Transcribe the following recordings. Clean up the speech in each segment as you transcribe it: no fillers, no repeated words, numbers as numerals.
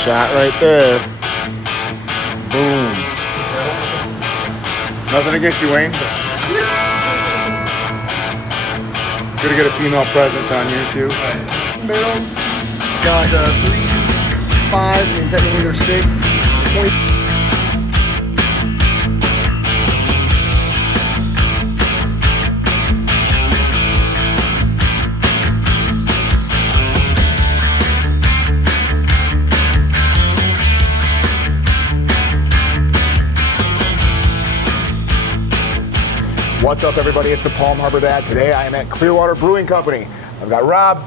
Shot right there. Boom. Nothing against you, Wayne. Good to get a female presence on here too. Barrels. Got 3, 5, and technically there's 6. 20. What's up, everybody? It's the Palm Harbor Dad. Today I am at Clearwater Brewing Company. I've got Rob,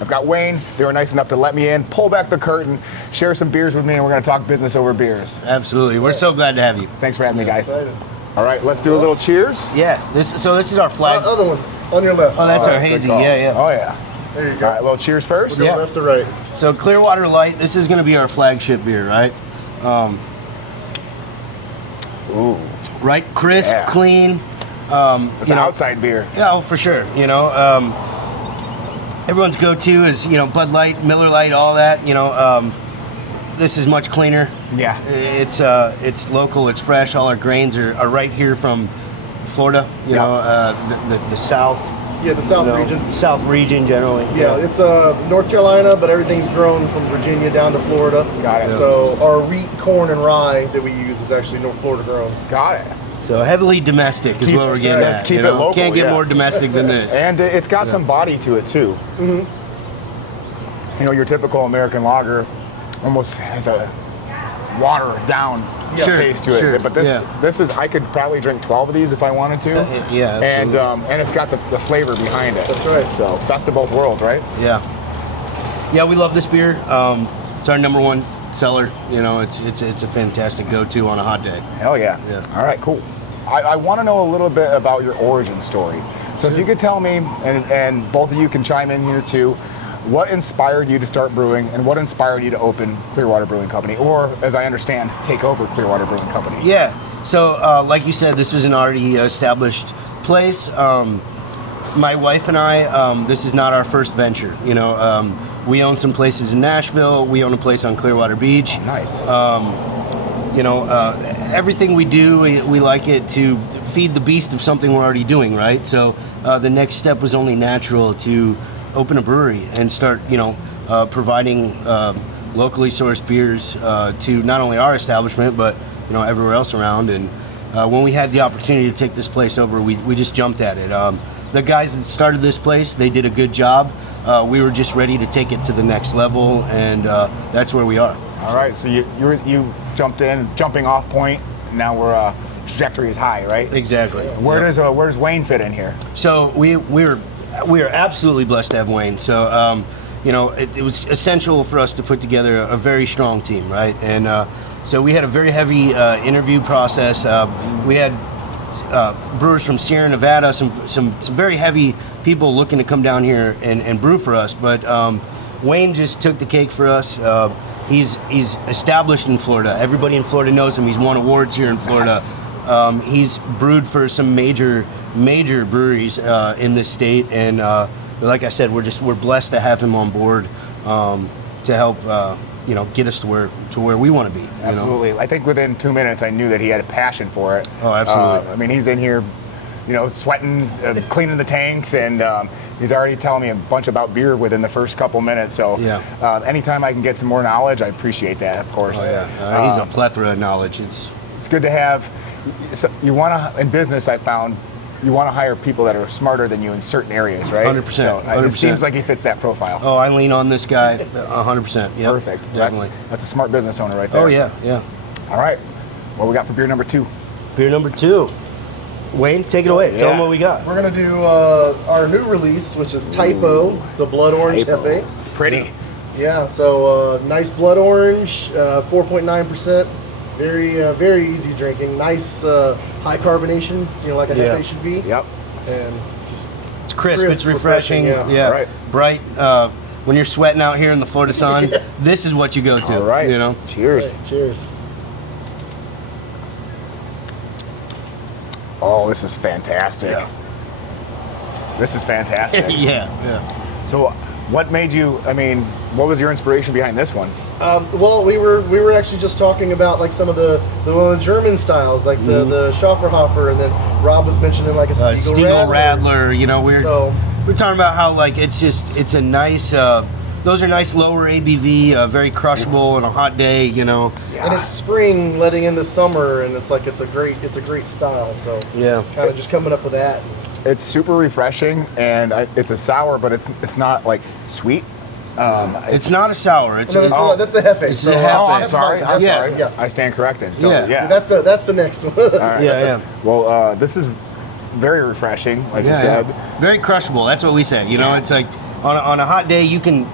I've got Wayne. They were nice enough to let me in, pull back the curtain, share some beers with me, and we're going to talk business over beers. Absolutely. We're so glad to have you. Thanks for having me, guys. Excited. All right, let's do a little cheers. Yeah. This is our flag. Other one on your left. Oh, that's All our right, good hazy. call. Yeah. Oh, yeah. There you go. All right, well, cheers first. Go Yeah. left to right. So Clearwater Light. This is going to be our flagship beer, right? Ooh, Right. Crisp, Yeah. clean. it's an outside beer. Yeah, oh, for sure. Everyone's go-to is Bud Light, Miller Light, all that. This is much cleaner. Yeah. It's local. It's fresh. All our grains are right here from Florida. The South. Yeah, the South region. South region generally. Yeah, it's North Carolina, but everything's grown from Virginia down to Florida. Got it. So our wheat, corn, and rye that we use is actually North Florida grown. Got it. So heavily domestic is what we're getting Let's at. keep it local, Can't get yeah. more domestic than this. And it's got some body to it, too. Mm-hmm. Your typical American lager almost has a watered down taste to it. Sure, But this is, I could probably drink 12 of these if I wanted to. Yeah, absolutely. And it's got the flavor behind it. That's right. So best of both worlds, right? Yeah, we love this beer. It's our number one seller. It's a fantastic go-to on a hot day. Hell yeah. Yeah. All right, cool. I want to know a little bit about your origin story. So if you could tell me, and both of you can chime in here too, what inspired you to start brewing and what inspired you to open Clearwater Brewing Company, or as I understand, take over Clearwater Brewing Company? Yeah. So like you said, this was an already established place. My wife and I, this is not our first venture. We own some places in Nashville. We own a place on Clearwater Beach. Nice. Everything we do, we like it to feed the beast of something we're already doing, right? So the next step was only natural to open a brewery and start, providing locally sourced beers to not only our establishment, but everywhere else around. And when we had the opportunity to take this place over, we just jumped at it. The guys that started this place, they did a good job. We were just ready to take it to the next level, and that's where we are. All right, so you jumped in, jumping off point. Now we're trajectory is high, right? Exactly. Where does Wayne fit in here? So we are absolutely blessed to have Wayne. So it was essential for us to put together a very strong team, right? And so we had a very heavy interview process. We had brewers from Sierra Nevada, some very heavy people looking to come down here and brew for us. But Wayne just took the cake for us. He's established in Florida. Everybody in Florida knows him. He's won awards here in Florida. Nice. He's brewed for some major breweries in this state, and like I said, we're blessed to have him on board to help get us to where we want to be. Absolutely. I think within 2 minutes, I knew that he had a passion for it. Oh, absolutely. He's in here, sweating, cleaning the tanks, and he's already telling me a bunch about beer within the first couple minutes. So anytime I can get some more knowledge, I appreciate that, of course. Oh, yeah. He's a plethora of knowledge. It's good to have. So you want to, in business, I found, you want to hire people that are smarter than you in certain areas, right? 100%. So it seems like he fits that profile. Oh, I lean on this guy 100%. Yep, Perfect. definitely. That's a smart business owner right there. Oh, yeah. All right. What we got for beer number 2? Beer number 2. Wayne, take it away. Tell them what we got. We're gonna do our new release, which is Typo. It's a blood orange hefe. It's pretty. Yeah. So nice blood orange, 4.9%. Very easy drinking. Nice high carbonation, like a hefe should be. Yep. And It's crisp. It's refreshing. yeah. All right. Bright. When you're sweating out here in the Florida sun, this is what you go to. All right. Cheers. Right, cheers. Oh, this is fantastic. Yeah. This is fantastic. Yeah. So what made you, what was your inspiration behind this one? Well, we were actually just talking about like some of the German styles, like the Schafferhofer, and then Rob was mentioning like a Stiegel Radler. You know, we're talking about how like it's a nice. Those are nice lower ABV, very crushable on a hot day. You know, and it's spring letting into summer, and it's a great style. So yeah, kind of just coming up with that. It's super refreshing, and it's a sour, but it's not like sweet. It's not a sour. It's that's a hefe. It's a hefe. I'm sorry. Yeah. I stand corrected. So yeah. That's the next one. Right. Yeah. Well, this is very refreshing, like you said. Very crushable. That's what we say. You know, it's like on a hot day you can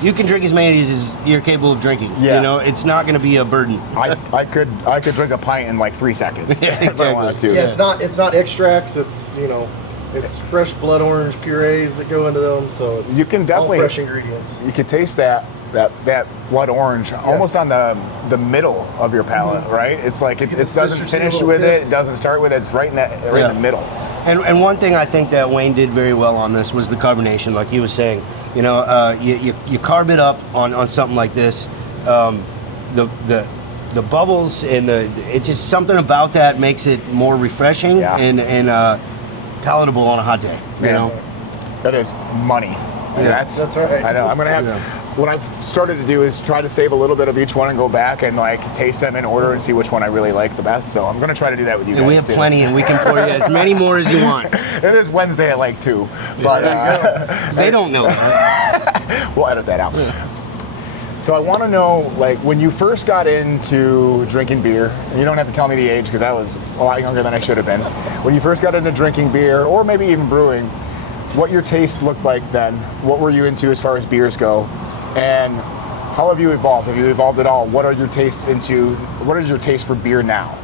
drink as many as you're capable of drinking. Yeah. You know, it's not going to be a burden. I could drink a pint in like 3 seconds. Yeah, if I wanted to. Yeah, it's not extracts. It's fresh blood orange purees that go into them, so it's You can definitely all fresh ingredients. You can taste that blood orange almost on the middle of your palate, right? It's like it doesn't finish with it doesn't start with it. It's right in the middle. And one thing I think that Wayne did very well on this was the carbonation, like he was saying. You know, you carb it up on something like this. The bubbles and it's just something about that makes it more refreshing and palatable on a hot day. You know, that is money. Yeah. That's right. I know. I'm gonna have. What I've started to do is try to save a little bit of each one and go back and like taste them in order and see which one I really like the best. So I'm gonna try to do that with you guys. And we have plenty, and we can pour you as many more as you want. It is Wednesday at like 2, but they don't know that. We'll edit that out. So I want to know, like, when you first got into drinking beer, and you don't have to tell me the age because I was a lot younger than I should have been. When you first got into drinking beer, or maybe even brewing, what your taste looked like then? What were you into as far as beers go? And how have you evolved? Have you evolved at all? What are your tastes into? What is your taste for beer now?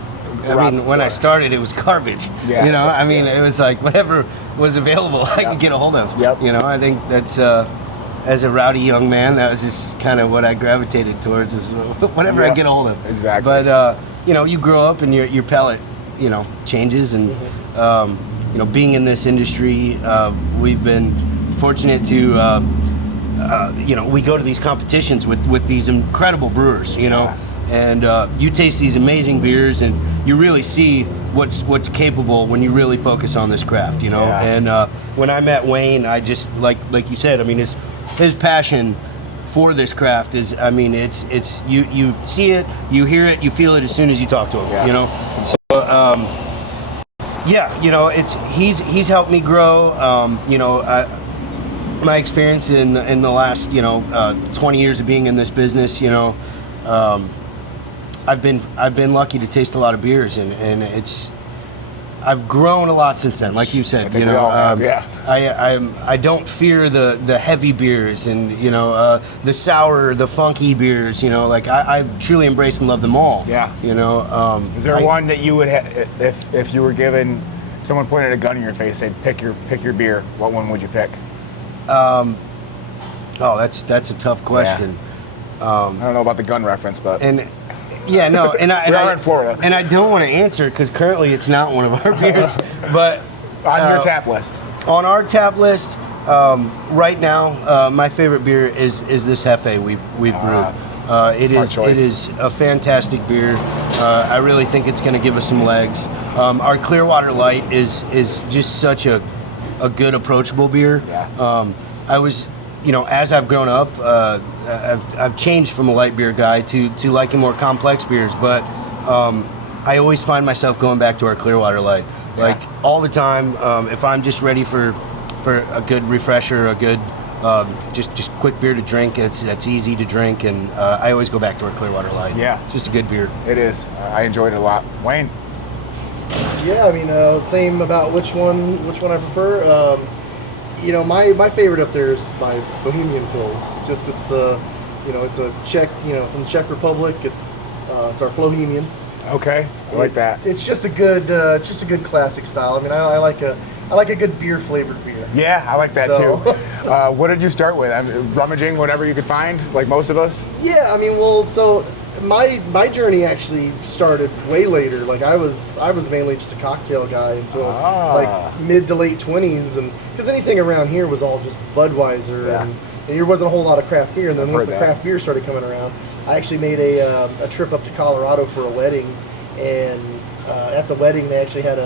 I mean, when I started, it was garbage. Yeah. You know, I mean, it was like whatever was available, I could get a hold of. Yep. You know, I think that's as a rowdy young man, that was just kind of what I gravitated towards, is whatever I get a hold of. Exactly. But you know, you grow up and your palate, you know, changes, and you know, being in this industry, we've been fortunate to. You know, we go to these competitions with these incredible brewers, you know, and you taste these amazing beers, and you really see what's capable when you really focus on this craft, you know. And when I met Wayne, I just like you said, I mean, his passion for this craft is, I mean, it's you see it, you hear it, you feel it as soon as you talk to him, you know. So yeah, you know, he's helped me grow. You know, my experience in the last 20 years of being in this business, you know, I've been lucky to taste a lot of beers, and I've grown a lot since then. Like you said, you know, I don't fear the heavy beers, and you know, the sour, the funky beers. You know, like I truly embrace and love them all. Yeah. You know, is there one that you would if you were given, someone pointed a gun in your face, said pick your beer, what one would you pick? Oh, that's a tough question. I don't know about the gun reference, but yeah, no, and we are in Florida, and I don't want to answer because currently it's not one of our beers, but on your tap list. On our tap list, right now, my favorite beer is this Hefe we've brewed. It is a fantastic beer. I really think it's going to give us some legs. Our Clearwater Light is just such a good approachable beer. I was, you know, as I've grown up, I've changed from a light beer guy to liking more complex beers, but I always find myself going back to our Clearwater Light, like all the time. If I'm just ready for a good refresher, a good just quick beer to drink, it's easy to drink, and I always go back to our Clearwater Light. Yeah, it's just a good beer. It is. I enjoyed it a lot. Wayne. Yeah, I mean, same about which one I prefer. You know, my favorite up there is my Bohemian Pils. Just it's you know, it's a Czech, you know, from the Czech Republic. It's our Flohemian. Okay, I like that. It's just a good classic style. I mean, I like a good beer flavored beer. Yeah, I like that too. What did you start with? I mean, rummaging whatever you could find, like most of us. Yeah, I mean, well, so my journey actually started way later. Like I was mainly just a cocktail guy until like mid to late 20s, and because anything around here was all just Budweiser, and there wasn't a whole lot of craft beer. And then once the craft beer started coming around, I actually made a trip up to Colorado for a wedding, and at the wedding they actually had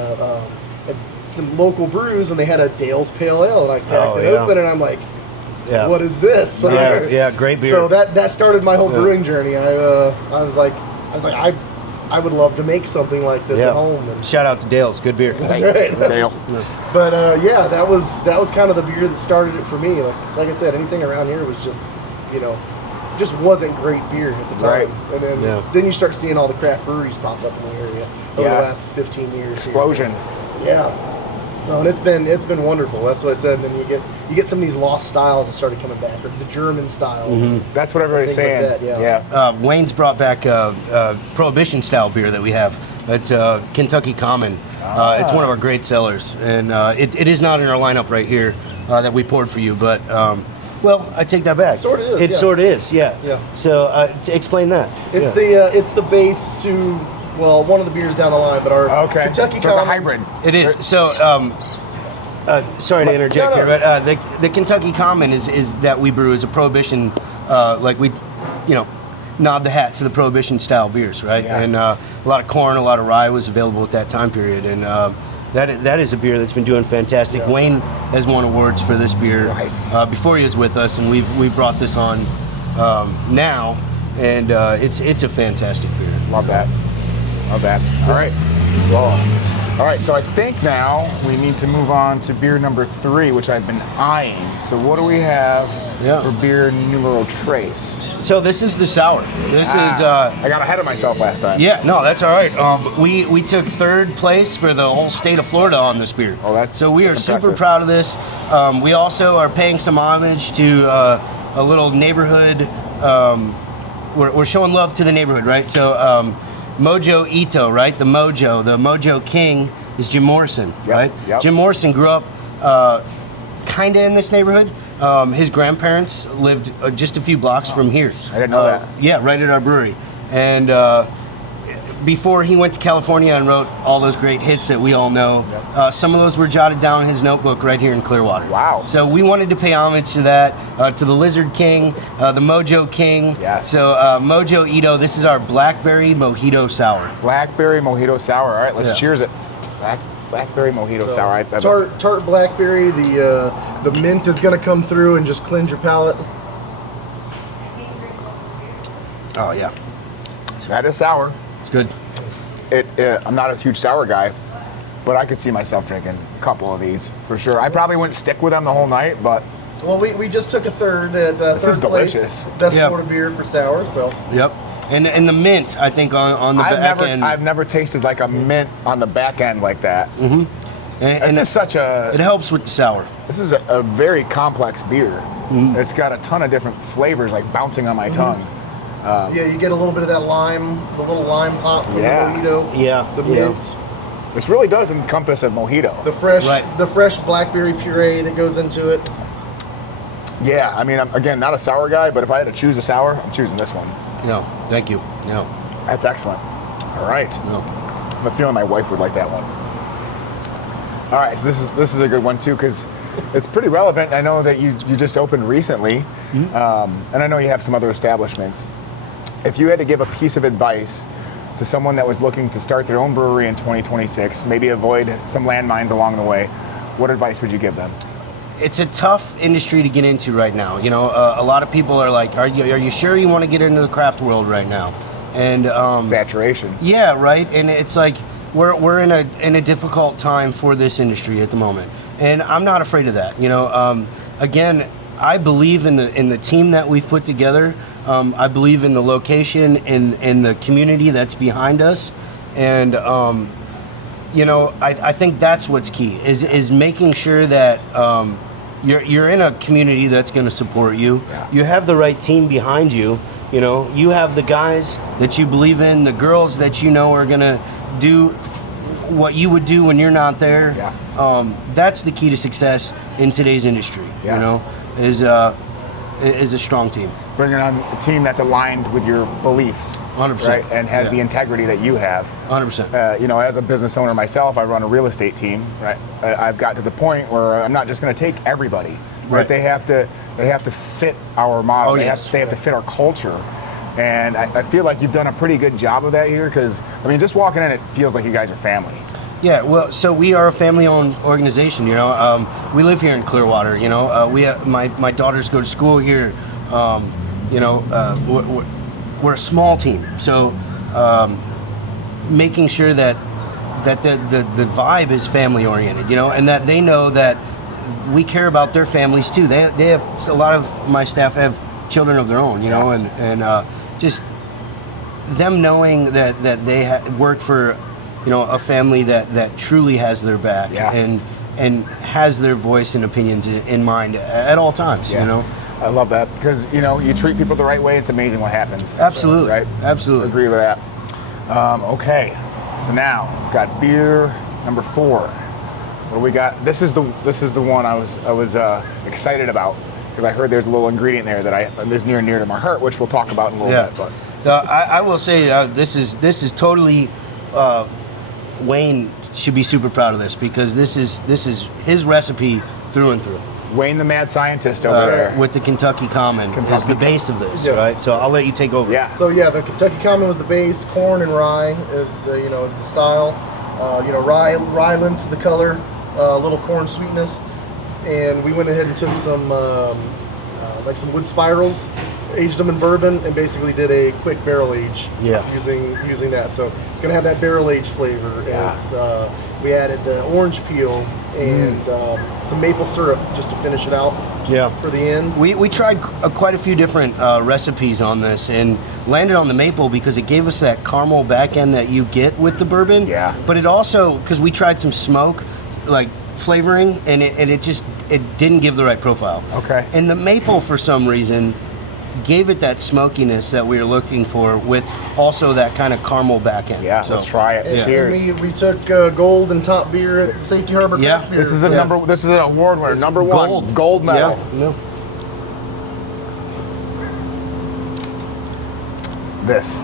some local brews, and they had a Dale's Pale Ale, and I cracked it open, and I'm like, what is this? Great beer. So that started my whole brewing journey. I was like, I would love to make something like this at home. And shout out to Dale's, good beer. that's right. Dale. But that was kind of the beer that started it for me. Like I said, anything around here was just, just wasn't great beer at the time. Right. And then you start seeing all the craft breweries pop up in the area over the last 15 years. Explosion. Yeah. So and it's been wonderful. That's what I said. And then you get some of these lost styles that started coming back, or the German styles. That's what everybody's saying. Like that, Wayne's brought back Prohibition style beer that we have. It's Kentucky Common. It's one of our great sellers, and it is not in our lineup right here that we poured for you. But well, I take that back. It sort of is. It sort of is. Yeah. Yeah. So explain that. It's the base to one of the beers down the line, but our Kentucky so Common. it's a hybrid. It is. So, sorry to interject here, but the Kentucky Common is that we brew as a Prohibition, like we, nod the hat to the Prohibition style beers, right? Yeah. And a lot of corn, a lot of rye was available at that time period, and that is a beer that's been doing fantastic. Yeah. Wayne has won awards for this beer before he was with us, and we brought this on now, and it's a fantastic beer. Love that. All right. Well, all right, so I think now we need to move on to beer number 3, which I've been eyeing. So what do we have for beer numero tres? So this is the sour. This is... I got ahead of myself last time. Yeah, no, that's all right. We took 3rd place for the whole state of Florida on this beer. Oh, so we are super impressive. proud of this. We also are paying some homage to a little neighborhood. We're showing love to the neighborhood, right? So Mojo Ito, right? The Mojo King is Jim Morrison, right? Yep. Jim Morrison grew up kind of in this neighborhood. His grandparents lived just a few blocks from here. I didn't know that. Yeah, right at our brewery. And before he went to California and wrote all those great hits that we all know, some of those were jotted down in his notebook right here in Clearwater. Wow. So we wanted to pay homage to that, to the Lizard King, the Mojo King. Yes. So Mojo Ito, this is our Blackberry Mojito Sour. Blackberry Mojito Sour. All right, let's cheers it. Blackberry Mojito Sour. Tart blackberry. The mint is going to come through and just cleanse your palate. Oh, yeah. That is sour. It's good. I'm not a huge sour guy, but I could see myself drinking a couple of these for sure. I probably wouldn't stick with them the whole night, but... Well, we just took a third at This third is delicious. place. Best Florida beer for sour, so... Yep. And the mint, I think, on the back end. I've never tasted like a mint on the back end like that. Mm-hmm. And This is such a... It helps with the sour. This is a very complex beer. Mm-hmm. It's got a ton of different flavors like bouncing on my tongue. You get a little bit of that lime, the little lime pop from the mojito. Yeah. The mint. This really does encompass a mojito. The fresh blackberry puree that goes into it. Yeah, I mean, I'm, again, not a sour guy, but if I had to choose a sour, I'm choosing this one. No, thank you. No. That's excellent. All right. No. I have a feeling my wife would like that one. All right, so this is a good one too, because it's pretty relevant. I know that you just opened recently, and I know you have some other establishments. If you had to give a piece of advice to someone that was looking to start their own brewery in 2026, maybe avoid some landmines along the way, what advice would you give them? It's a tough industry to get into right now. You know, a lot of people are like, "Are you sure you want to get into the craft world right now?" And saturation. Yeah, right. And it's like we're in a difficult time for this industry at the moment, and I'm not afraid of that. You know, again, I believe in the team that we've put together. I believe in the location and the community that's behind us, and you know, I think that's what's key is making sure that you're in a community that's going to support you. Yeah. You have the right team behind you. You know, you have the guys that you believe in, the girls that you know are going to do what you would do when you're not there. Yeah. That's the key to success in today's industry. Yeah. You know, is a strong team. Bringing on a team that's aligned with your beliefs. 100%. Right, and has the integrity that you have. 100%. You know, as a business owner myself, I run a real estate team. Right, I've got to the point where I'm not just going to take everybody. Right, they have to fit our model. Oh, they yes. have to fit our culture. And I feel like you've done a pretty good job of that here because, I mean, just walking in, it feels like you guys are family. Yeah, well, so we are a family-owned organization. You know, we live here in Clearwater. You know, my daughters go to school here. You know, we're a small team, so making sure that the vibe is family-oriented. You know, and that they know that we care about their families too. They have a lot of my staff have children of their own. You know, and just them knowing that they work for, you know, a family that truly has their back and has their voice and opinions in mind at all times. You know, I love that because, you know, you treat people the right way. It's amazing what happens. Absolutely, so, right? Absolutely, agree with that. Okay, so now we've got beer number 4. What do we got? This is the one I was excited about because I heard there's a little ingredient there that is near and dear to my heart, which we'll talk about in a little bit. But I will say this is totally. Wayne should be super proud of this because this is his recipe through and through. Wayne the mad scientist over there. With the Kentucky Common is the base of this, right? So I'll let you take over. Yeah. So yeah, the Kentucky Common was the base. Corn and rye is the style. You know, rye lends to the color, a little corn sweetness, and we went ahead and took some like some wood spirals, aged them in bourbon, and basically did a quick barrel age using that. So it's going to have that barrel age flavor. Yeah. We added the orange peel and some maple syrup just to finish it out. Yeah. For the end. We tried quite a few different recipes on this and landed on the maple because it gave us that caramel back end that you get with the bourbon. Yeah. But it also, because we tried some smoke, like flavoring, and it didn't give the right profile. Okay. And the maple, for some reason, gave it that smokiness that we were looking for with also that kind of caramel back end. Yeah, so, let's try it. And Cheers. we took gold and top beer at Safety Harbor Craft Beer. This is this is an award winner, number 1 gold medal. Yeah. This.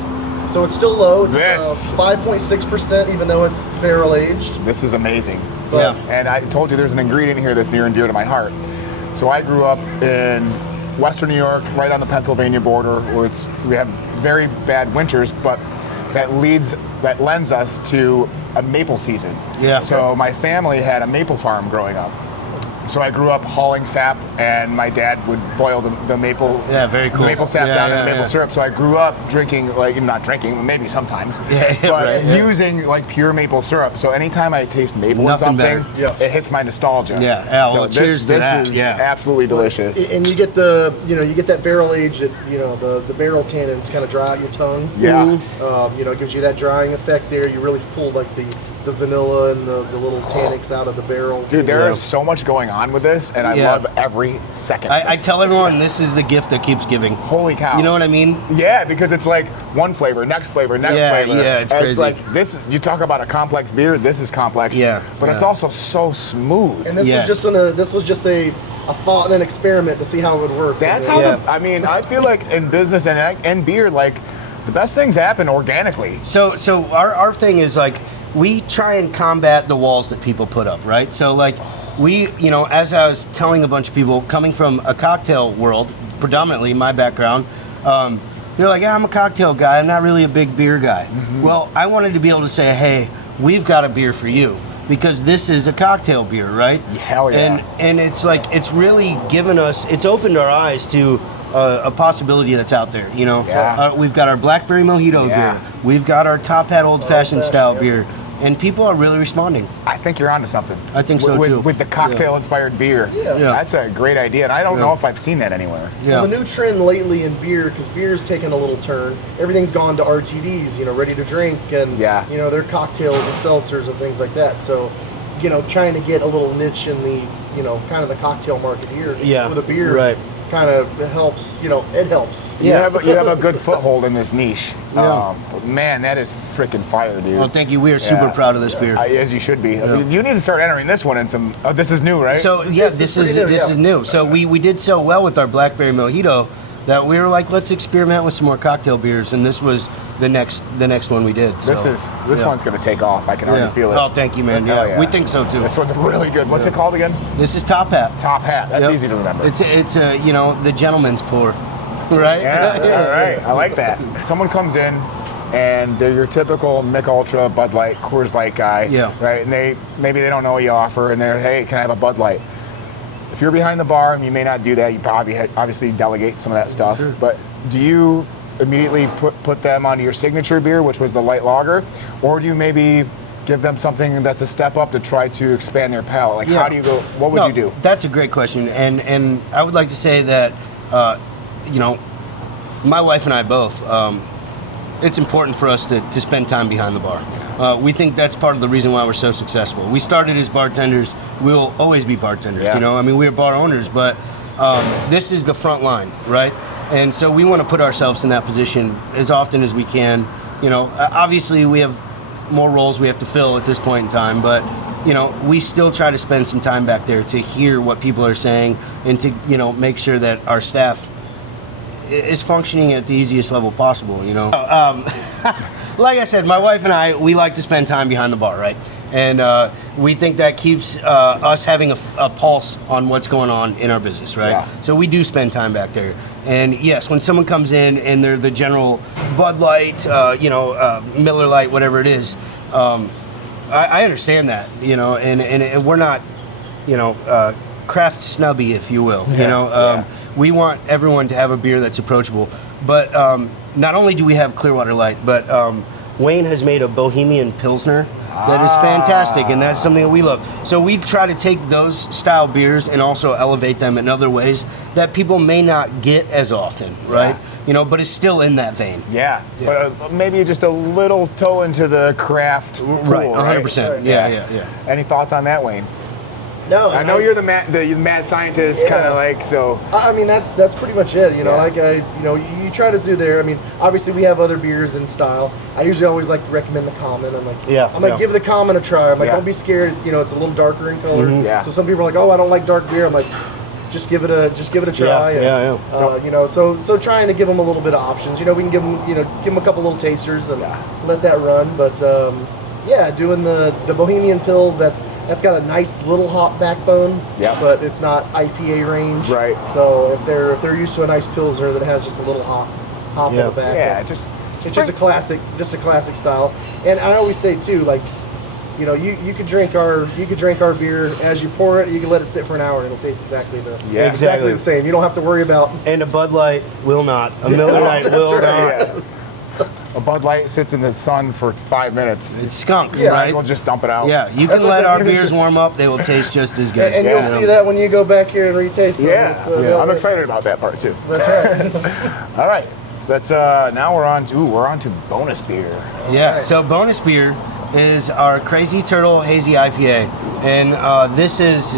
So it's still low. It's This. 5.6%, even though it's barrel aged. This is amazing. But And I told you there's an ingredient here that's near and dear to my heart. So I grew up in Western New York, right on the Pennsylvania border, where we have very bad winters, but that lends us to a maple season. Yeah. So my family had a maple farm growing up. So I grew up hauling sap, and my dad would boil the maple. Yeah, very cool. The maple sap down in maple syrup. So I grew up drinking, like, not drinking, maybe sometimes, but using like pure maple syrup. So anytime I taste maple in something, it hits my nostalgia. Yeah. Well, So cheers to that. This is absolutely delicious. And you get you get that barrel age that, the barrel tannins kind of dry out your tongue. Yeah. It gives you that drying effect there. You really pull like the vanilla and the little tannics out of the barrel. Dude, there is so much going on with this, and I love every second. I tell everyone this is the gift that keeps giving. Holy cow. You know what I mean? Yeah, because it's like one flavor, next flavor, next flavor. Yeah, it's crazy. It's like this. You talk about a complex beer. This is complex. Yeah, but it's also so smooth. And this was just a thought and an experiment to see how it would work. That's how. I mean, I feel like in business and beer, like the best things happen organically. So our thing is like, we try and combat the walls that people put up, right? So like we, as I was telling a bunch of people coming from a cocktail world, predominantly my background, they're like, yeah, I'm a cocktail guy. I'm not really a big beer guy. Mm-hmm. Well, I wanted to be able to say, hey, we've got a beer for you because this is a cocktail beer, right? Hell yeah. And it's like, it's really given us, it's opened our eyes to a possibility that's out there, Yeah. We've got our blackberry mojito beer. We've got our Top Hat old-fashioned style beer. And people are really responding. I think you're onto something. I think so too. With the cocktail-inspired beer. Yeah. That's a great idea, and I don't know if I've seen that anywhere. Yeah. Well, the new trend lately in beer, because beer's taken a little turn, everything's gone to RTDs, ready to drink, and they're cocktails and seltzers and things like that. So, trying to get a little niche in the, kind of the cocktail market here with a beer. Right. Kind of helps, it helps. You have a good foothold in this niche. Man, that is freaking fire, dude. Well, thank you. We are super proud of this beer. As you should be. You need to start entering this one in some. Oh, this is new, right? So this is new. So we did so well with our blackberry mojito that we were like, let's experiment with some more cocktail beers, and this was the next one we did. So, this one's gonna take off. I can already feel it. Oh, thank you, man. Yeah, we think so too. This one's really good. What's it called again? This is Top Hat. Top Hat. That's easy to remember. It's the gentleman's pour. right? Yeah, all right. I like that. Someone comes in and they're your typical Mick Ultra, Bud Light, Coors Light guy, Yeah. right? And maybe they don't know what you offer, and they're, hey, can I have a Bud Light? If you're behind the bar, and you may not do that, you probably obviously delegate some of that stuff. Sure. But do you immediately put them onto your signature beer, which was the light lager, or do you maybe give them something that's a step up to try to expand their palate? Like, how do you go? What would you do? That's a great question, and I would like to say that, you know, my wife and I both. It's important for us to spend time behind the bar. We think that's part of the reason why we're so successful. We started as bartenders. We'll always be bartenders. Yeah. You know, I mean, we're bar owners, but this is the front line, right? And so we want to put ourselves in that position as often as we can. You know, obviously we have more roles we have to fill at this point in time, but you know, we still try to spend some time back there to hear what people are saying and to, you know, make sure that our staff is functioning at the easiest level possible, you know. Like I said, my wife and I, we like to spend time behind the bar, right? And we think that keeps us having a pulse on what's going on in our business, right? Yeah. So we do spend time back there. And yes, when someone comes in and they're the general Bud Light, Miller Lite, whatever it is, I understand that, you know, and we're not, you know, craft snubby, if you will, you know. We want everyone to have a beer that's approachable. But not only do we have Clearwater Light, but Wayne has made a Bohemian Pilsner that is fantastic, and that's something that we love. So we try to take those style beers and also elevate them in other ways that people may not get as often, right? You know, but it's still in that vein. Yeah. But maybe just a little toe into the craft pool, Right, 100%. Right? Yeah. Any thoughts on that, Wayne? No, I know you're the mad scientist, kind of like, so. I mean, that's pretty much it. You know, like you try to do there. I mean, obviously we have other beers in style. I usually always like to recommend the Common. I'm like, give the Common a try. I'm like, don't be scared. It's, you know, it's a little darker in color. Yeah. So some people are like, oh, I don't like dark beer. I'm like, just give it a try. You know, so trying to give them a little bit of options. You know, we can give them a couple little tasters and let that run. But doing the Bohemian Pils, that's got a nice little hop backbone. Yeah. But it's not IPA range. Right. So if they're used to a nice Pilsner that has just a little hop in the back, it's just a classic style. And I always say too, like, you know, you could drink our beer as you pour it. You can let it sit for an hour, and it'll taste exactly the same. You don't have to worry about. And a Bud Light will not. A Miller Lite will not. Yeah. A Bud Light sits in the sun for 5 minutes. It's skunk, Might right? as well just dump it out. Yeah, you That's can what let I our said. beers warm up; they will taste just as good. And you'll see that when you go back here and retaste them. Yeah, I'm excited about that part too. That's right. All right, so that's now we're on to bonus beer. Yeah, so bonus beer is our Crazy Turtle Hazy IPA, and this is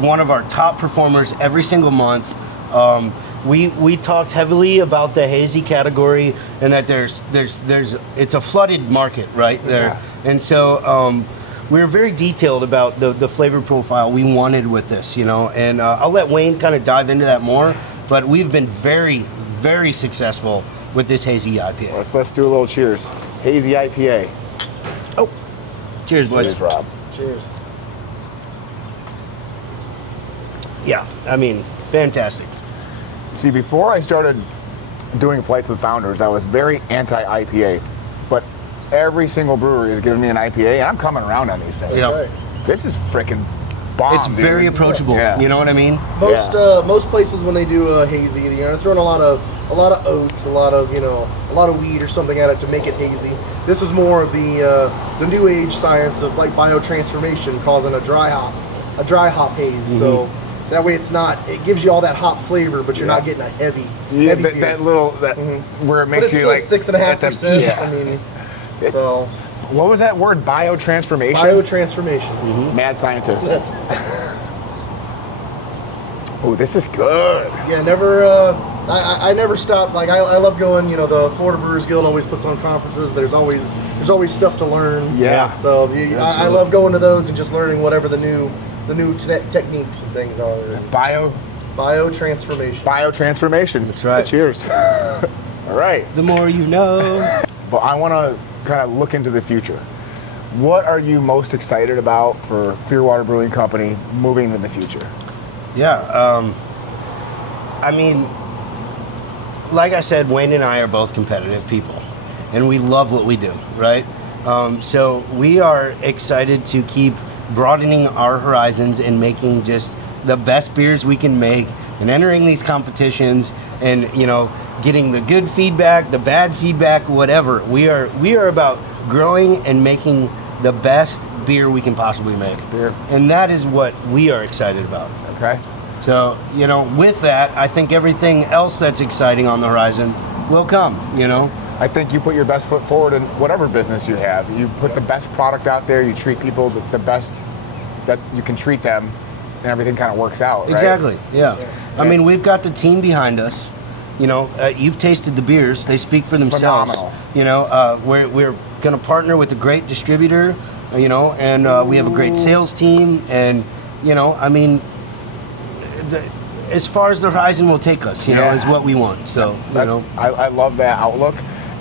one of our top performers every single month. We talked heavily about the hazy category and that there's it's a flooded market right there, and so we were very detailed about the flavor profile we wanted with this, you know, and I'll let Wayne kind of dive into that more, but we've been very, very successful with this hazy IPA. Let's do a little cheers. Hazy IPA. Oh, cheers, boys. Cheers, Rob. Cheers. Yeah, I mean, fantastic. See, before I started doing flights with founders, I was very anti-IPA, but every single brewery is giving me an IPA, and I'm coming around on these things. Yeah. Right. This is freaking bomb. It's very dude. approachable. Yeah. You know what I mean? Most places when they do a hazy, you know, they're throwing a lot of oats, a lot of weed or something at it to make it hazy. This is more of the new age science of like biotransformation, causing a dry hop haze. So that way it gives you all that hop flavor, but you're not getting a heavy beer. That where it But makes it's you still like 6.5%. Yeah. I mean, so What was that word? Biotransformation. biotransformation. Mad scientist. That's Oh, this is good. yeah. Never. I never stop. Like I love going. You know, the Florida Brewers Guild always puts on conferences. There's always stuff to learn. Yeah. So I love going to those and just learning whatever the new techniques and things are. Biotransformation. Biotransformation. That's right. Cheers. All right. The more you know. But I want to kind of look into the future. What are you most excited about for Clearwater Brewing Company moving in the future? Yeah, I mean, like I said, Wayne and I are both competitive people, and we love what we do, right? So we are excited to keep broadening our horizons and making just the best beers we can make, and entering these competitions, and getting the good feedback, the bad feedback, whatever. We are about growing and making the best beer we can possibly make. Beer. And that is what we are excited about. Okay. So, with that, I think everything else that's exciting on the horizon will come, I think you put your best foot forward in whatever business you have. You put the best product out there, you treat people the best that you can treat them, and everything kind of works out, right? Exactly, yeah. I mean, we've got the team behind us. You've tasted the beers; they speak for themselves. Phenomenal. We're going to partner with a great distributor, and we have a great sales team, and as far as the horizon will take us, is what we want. So, I love that outlook,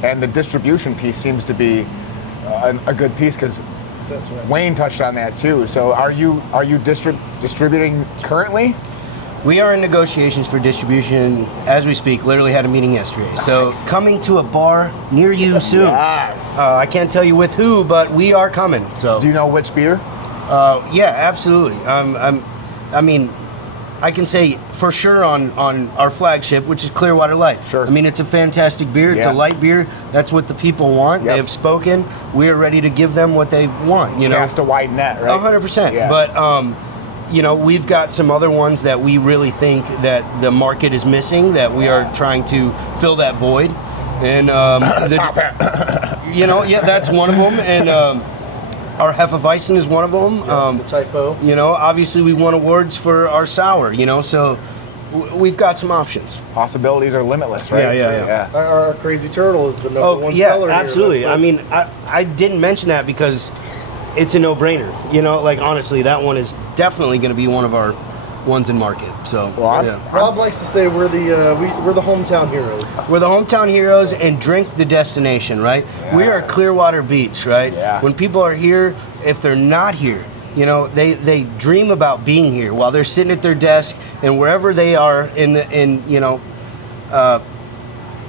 and the distribution piece seems to be a good piece because That's right. Wayne touched on that too. So, are you distributing currently? We are in negotiations for distribution as we speak. Literally had a meeting yesterday. So coming to a bar near you soon. Yes. I can't tell you with who, but we are coming. So Do you know which beer? yeah, absolutely. I mean, I can say for sure on our flagship, which is Clearwater Light. Sure. I mean, it's a fantastic beer. It's Yeah. a light beer. That's what the people want. Yep. They have spoken. We are ready to give them what they want. Cast a wide net, right? 100%. Yeah. But we've got some other ones that we really think that the market is missing, that we are trying to fill that void. And Top hat. yeah, that's one of them. And our Hefeweizen is one of them. The typo. Obviously we won awards for our sour. So we've got some options. Possibilities are limitless, right? Yeah. Our Crazy Turtle is the number one yeah, seller here. absolutely. That's- I didn't mention that because it's a no-brainer. Honestly, that one is definitely going to be one of our ones in market. So, yeah. Rob likes to say we're the hometown heroes. We're the hometown heroes and drink the destination, right? We are Clearwater Beach, right? Yeah. When people are here, if they're not here, they dream about being here while they're sitting at their desk and wherever they are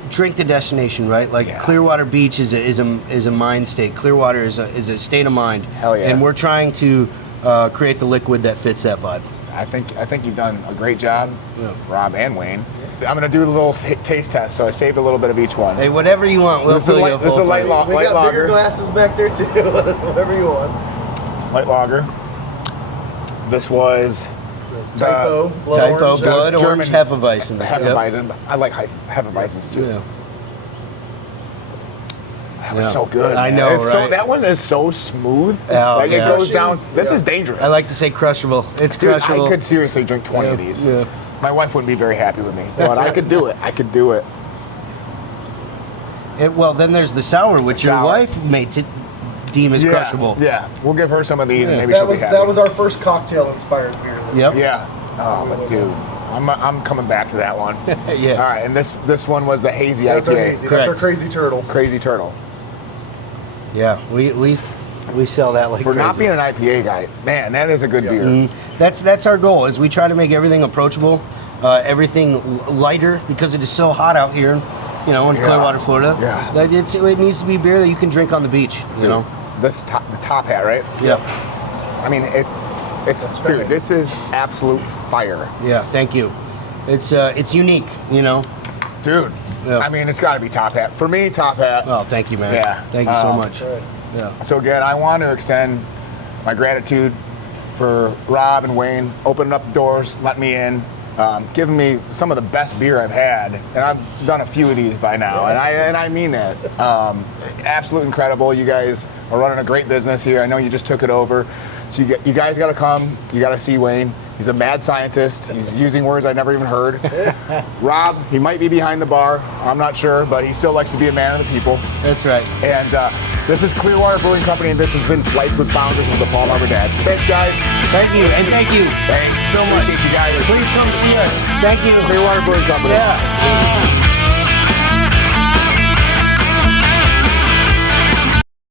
drink the destination, right? Like Clearwater Beach is a mind state. Clearwater is a state of mind. Hell yeah. And we're trying to create the liquid that fits that vibe. I think you've done a great job, Rob and Wayne. I'm gonna do a little taste test, so I saved a little bit of each one. Hey, whatever you want, we'll This is the fill you light- up. this is the light hopefully. law. We got lager. bigger glasses back there too. Whatever you want. Light lager. This was The typo. Typo, orange. blood German- orange Hefeweizen. Hefeweizen. I like Hefeweizens too. Yeah. That was Yeah. so good. I man. know, It's right? that one is so smooth. Yeah, Like it yeah. goes down. This is dangerous. I like to say crushable. It's Dude, crushable. I could seriously drink 20 of these. Yeah. My wife wouldn't be very happy with me, That's but I right. could do it. I could do it. Well, then there's the sour, which your Sour. wife may deem as crushable. Yeah, we'll give her some of these, and Yeah. maybe she'll be happy. That was our first cocktail inspired beer. Yep. Yeah. Oh, but dude, I'm coming back to that one. Yeah. All right, and this one was the hazy That's our IPA. hazy. That's our Correct. Crazy Turtle. Crazy Turtle. Yeah. We sell that like For crazy. not being an IPA guy, man, that is a good beer. That's our goal. Is we try to make everything approachable, everything lighter because it is so hot out here, in Clearwater, Florida. Yeah. That it needs to be beer that you can drink on the beach. You know. The top hat, right? Yep. I mean, it's dude, right. this is absolute fire. Yeah. Thank you. It's unique. Dude, Yeah. I mean, it's got to be top hat. For me, top hat. Oh, thank you, man. Yeah. Thank you so much. All right. Yeah. So again, I want to extend my gratitude for Rob and Wayne opening up the doors, letting me in, giving me some of the best beer I've had, and I've done a few of these by now, and I mean that. Absolutely incredible. You guys are running a great business here. I know you just took it over, so you guys got to come. You got to see Wayne. He's a mad scientist. He's using words I never even heard. Rob, he might be behind the bar. I'm not sure, but he still likes to be a man of the people. That's right. And this is Clearwater Brewing Company, and this has been Flights with Founders with the Paul Barber Dad. Thanks, guys. Thank you, and thank you Thanks so much. Appreciate you guys. Please come see us. Thank you. Clearwater Brewing Company. Yeah.